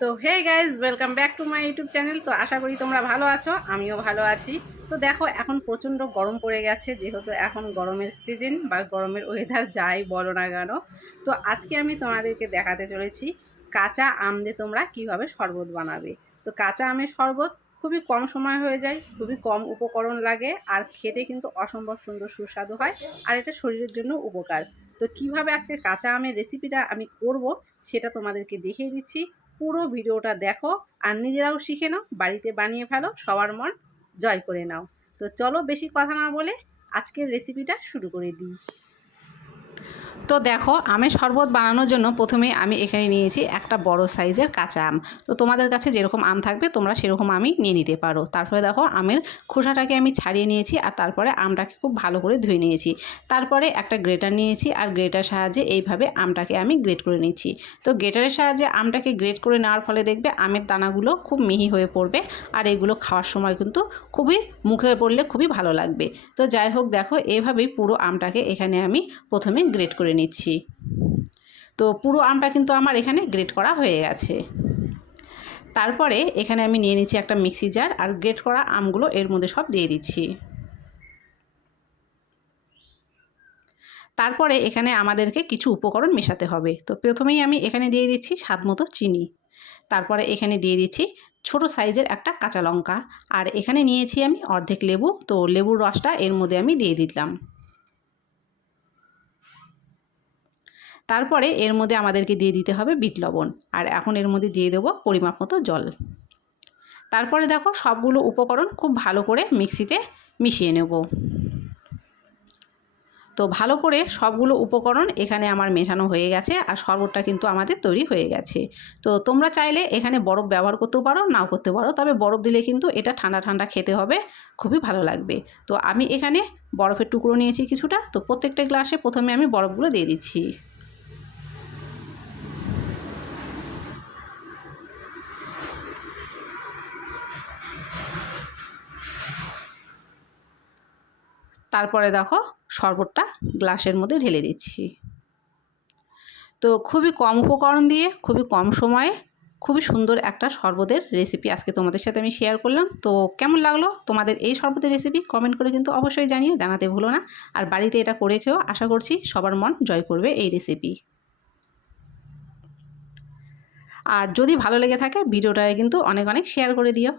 তো hey guys, welcome back to my YouTube channel. তো আশা করি তোমরা ভালো আছো, আমিও ভালো আছি। তো দেখো, এখন প্রচণ্ড গরম পড়ে গেছে, যেহেতু এখন গরমের সিজন বা গরমের ওয়েদার যাই বলো না কেন। তো আজকে আমি তোমাদেরকে দেখাতে চলেছি কাঁচা আম দিয়ে তোমরা কিভাবে শরবত বানাবে। তো কাঁচা আমের শরবত খুবই কম সময় হয়ে যায়, খুবই কম উপকরণ লাগে, আর খেতে কিন্তু অসম্ভব সুন্দর সুস্বাদু হয়, আর এটা শরীরের জন্য উপকার। তো কিভাবে আজকে কাঁচা আমের রেসিপিটা আমি করব সেটা তোমাদেরকে দেখিয়ে দিচ্ছি। পুরো ভিডিওটা দেখো আর নিজেরাও শিখে নাও, বাড়িতে বানিয়ে ফেলো, সবার মন জয় করে নাও। তো চলো বেশি কথা না বলে আজকের রেসিপিটা শুরু করে দিই। তো দেখো, আমের শরবত বানানোর জন্য প্রথমে আমি এখানে নিয়েছি একটা বড় সাইজের কাঁচা আম। তো তোমাদের কাছে যেরকম আম থাকবে তোমরা সেরকম আমই নিয়ে নিতে পারো। তারপরে দেখো, আমের খোসাটাকে আমি ছাড়িয়ে নিয়েছি, আর তারপরে আমটাকে খুব ভালো করে ধুয়ে নিয়েছি। তারপরে একটা গ্রেটার নিয়েছি, আর গ্রেটার সাহায্যে এইভাবে আমটাকে আমি গ্রেট করে নিচ্ছি। তো গ্রেটারের সাহায্যে আমটাকে গ্রেট করে নেওয়ার ফলে দেখবে আমের দানাগুলো খুব মিহি হয়ে পড়বে, আর এগুলো খাওয়ার সময় কিন্তু খুবই মুখে পড়লে খুবই ভালো লাগবে। তো যাই হোক, দেখো এইভাবেই পুরো আমটাকে এখানে আমি প্রথমে গ্রেট করে নিচ্ছি। তো পুরো আমটা কিন্তু আমার এখানে গ্রেট করা হয়ে গেছে। তারপরে এখানে আমি নিয়ে নিচ্ছি একটা মিক্সি জার, আর গ্রেট করা আমগুলো এর মধ্যে সব দিয়ে দিচ্ছি। তারপরে এখানে আমাদেরকে কিছু উপকরণ মেশাতে হবে। তো প্রথমেই আমি এখানে দিয়ে দিচ্ছি স্বাদ মতো চিনি। তারপরে এখানে দিয়ে দিচ্ছি ছোট সাইজের একটা কাঁচা লঙ্কা, আর এখানে নিয়েছি আমি অর্ধেক লেবু। তো লেবুর রসটা এর মধ্যে আমি দিয়ে দিলাম। তারপরে এর মধ্যে আমাদেরকে দিয়ে দিতে হবে বিট লবণ, আর এখন এর মধ্যে দিয়ে দেবো পরিমাপ মতো জল। তারপরে দেখো, সবগুলো উপকরণ খুব ভালো করে মিক্সিতে মিশিয়ে নেব। তো ভালো করে সবগুলো উপকরণ এখানে আমার মেশানো হয়ে গেছে, আর শরবতটা কিন্তু আমাদের তৈরি হয়ে গেছে। তো তোমরা চাইলে এখানে বরফ ব্যবহার করতেও পারো, নাও করতে পারো, তবে বরফ দিলে কিন্তু এটা ঠান্ডা ঠান্ডা খেতে হবে, খুবই ভালো লাগবে। তো আমি এখানে বরফের টুকরো নিয়েছি কিছুটা। তো প্রত্যেকটা গ্লাসে প্রথমে আমি বরফগুলো দিয়ে দিচ্ছি। তারপরে দেখো, শরবতটা গ্লাসের মধ্যে ঢেলে দিচ্ছি। তো খুবই কম উপকরণ দিয়ে খুবই কম সময়ে খুবই সুন্দর একটা শরবতের রেসিপি আজকে তোমাদের সাথে আমি শেয়ার করলাম। তো কেমন লাগলো তোমাদের এই শরবতের রেসিপি কমেন্ট করে কিন্তু অবশ্যই জানাতে ভুলো না। আর বাড়িতে এটা করে খেয়েও আশা করছি সবার মন জয় করবে এই রেসিপি। আর যদি ভালো লেগে থাকে ভিডিওটাকে কিন্তু অনেক অনেক শেয়ার করে দিও।